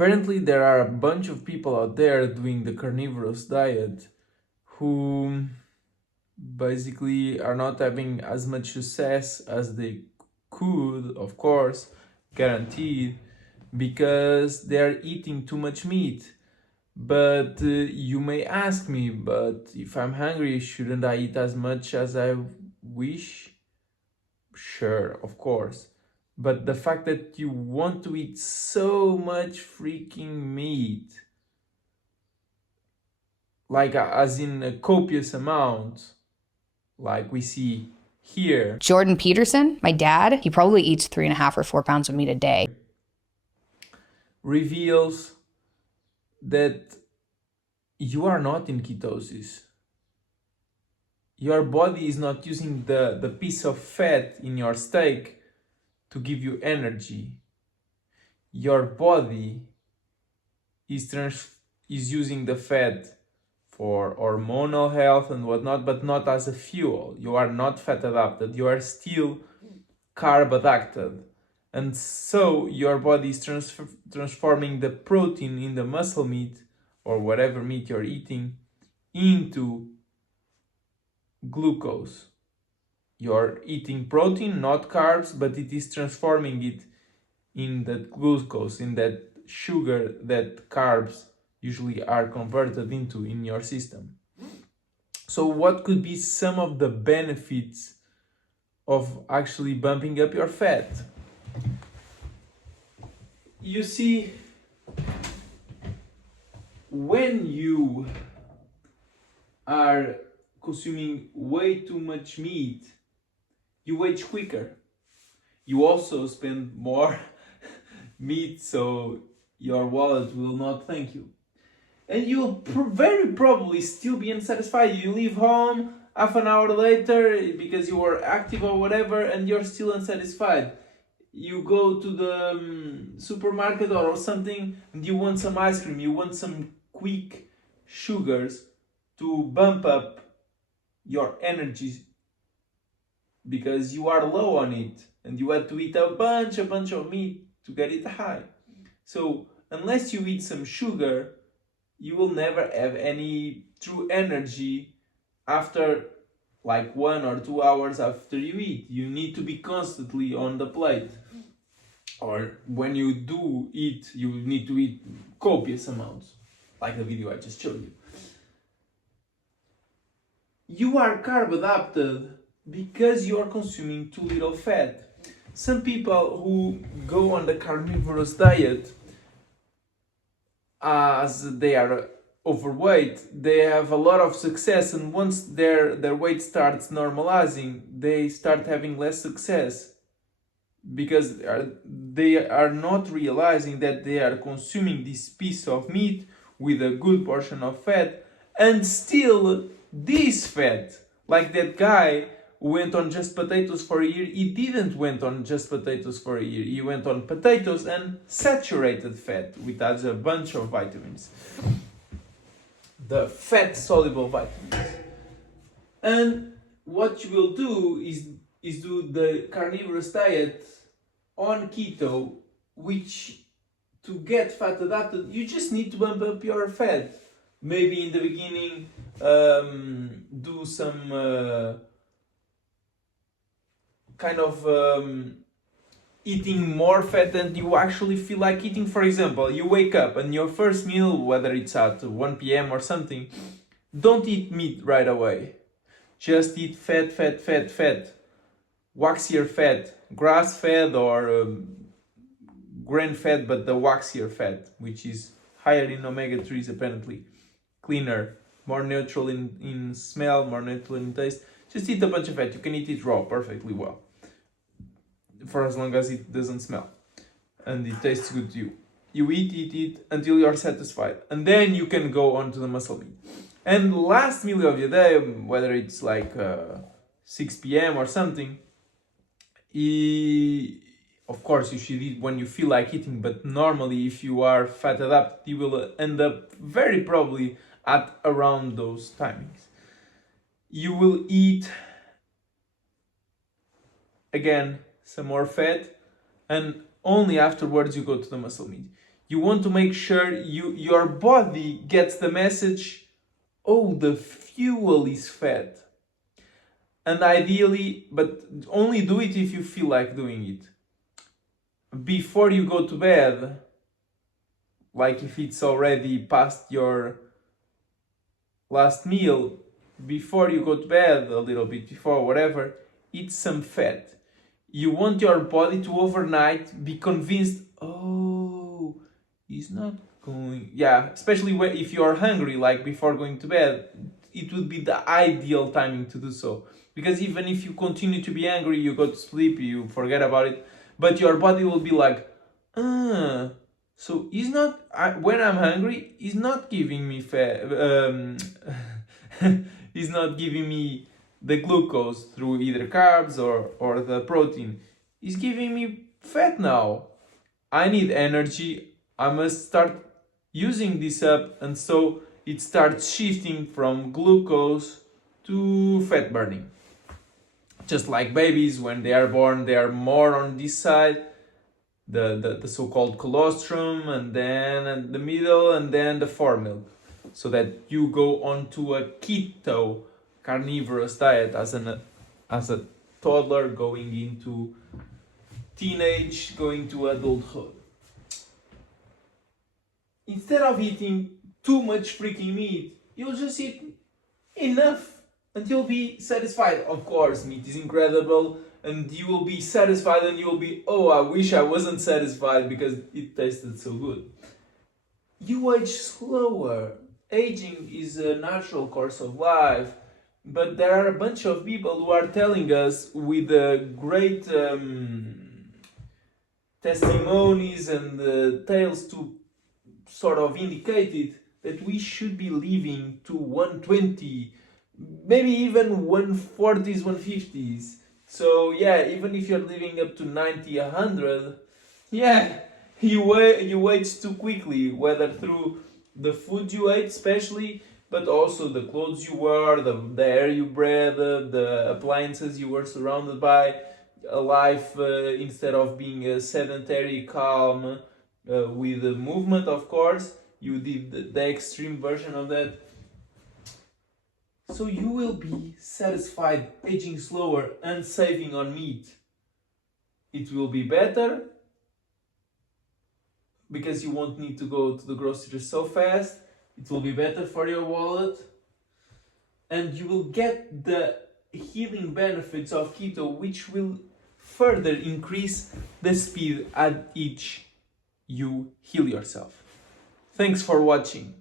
apparently there are a bunch of people out there doing the carnivorous diet who basically are not having as much success as they could, of course, guaranteed, because they are eating too much meat. But you may ask me, but if I'm hungry, shouldn't I eat as much as I wish? Sure, of course. But the fact that you want to eat so much freaking meat, like as in a copious amount, like we see here. Jordan Peterson, my dad, he probably eats 3.5 or 4 pounds of meat a day. Reveals that you are not in ketosis. Your body is not using the piece of fat in your steak to give you energy. Your body is using the fat for hormonal health and whatnot, but not as a fuel. You are not fat adapted, you are still carb adapted. And so your body is transforming the protein in the muscle meat or whatever meat you're eating into glucose. You're eating protein, not carbs, but it is transforming it in that glucose, in that sugar that carbs usually are converted into in your system. So what could be some of the benefits of actually bumping up your fat? You see, when you are consuming way too much meat, you age quicker. You also spend more meat, so your wallet will not thank you. And you'll very probably still be unsatisfied. You leave home half an hour later because you were active or whatever, and you're still unsatisfied. You go to the supermarket or something and you want some ice cream, you want some quick sugars to bump up your energy because you are low on it and you had to eat a bunch of meat to get it high. So unless you eat some sugar, you will never have any true energy after like 1 or 2 hours after you eat. You need to be constantly on the plate. Or when you do eat, you need to eat copious amounts, like the video I just showed you. You are carb adapted because you are consuming too little fat. Some people who go on the carnivorous diet, as they are overweight, they have a lot of success, and once their weight starts normalizing, they start having less success because they are not realizing that they are consuming this piece of meat with a good portion of fat, and still this fat, like that guy who went on just potatoes for a year, he didn't went on just potatoes for a year, he went on potatoes and saturated fat, which adds a bunch of vitamins, the fat soluble vitamins. And what you will do is do the carnivorous diet on keto, which to get fat adapted, you just need to bump up your fat. Maybe in the beginning, do some kind of eating more fat than you actually feel like eating. For example, you wake up and your first meal, whether it's at 1 p.m. or something, don't eat meat right away. Just eat fat. Waxier fat, grass-fed or grain-fed, but the waxier fat, which is higher in omega-3s apparently, cleaner, more neutral in smell, more neutral in taste. Just eat a bunch of fat. You can eat it raw perfectly well, for as long as it doesn't smell and it tastes good to you. You eat until you're satisfied, and then you can go on to the muscle meat. And last meal of your day, whether it's like 6 p.m. or something, of course you should eat when you feel like eating, but normally if you are fat adapted, you will end up very probably at around those timings. You will eat again some more fat, and only afterwards you go to the muscle meat. You want to make sure your body gets the message, oh, the fuel is fat. And ideally, but only do it if you feel like doing it. Before you go to bed, like if it's already past your last meal, before you go to bed, a little bit before, whatever, eat some fat. You want your body to overnight be convinced, oh, he's not going, yeah, especially if you are hungry, like before going to bed, it would be the ideal timing to do so. Because even if you continue to be angry, you go to sleep, you forget about it, but your body will be like, so he's not, when I'm hungry, he's not giving me fat, he's not giving me the glucose through either carbs or the protein. He's giving me fat now. I need energy. I must start using this up, and so it starts shifting from glucose to fat burning. Just like babies, when they are born, they are more on this side, the so-called colostrum, and then the middle, and then the foremilk, so that you go onto a keto carnivorous diet as a toddler going into teenage, going to adulthood. Instead of eating too much freaking meat, you'll just eat enough and you'll be satisfied. Of course, meat is incredible, and you will be satisfied, and you'll be, oh, I wish I wasn't satisfied because it tasted so good. You age slower. Aging is a natural course of life, but there are a bunch of people who are telling us with great testimonies and tales to sort of indicate it, that we should be living to 120, maybe even 140s, 150s. So yeah, even if you're living up to 90, 100, yeah, you age too quickly, whether through the food you ate especially, but also the clothes you wear, the air you breathe, the appliances you were surrounded by, a life instead of being a sedentary, calm, with movement, of course, you did the extreme version of that. So you will be satisfied aging slower and saving on meat. It will be better because you won't need to go to the grocery so fast. It will be better for your wallet, and you will get the healing benefits of keto, which will further increase the speed at which you heal yourself. Thanks for watching.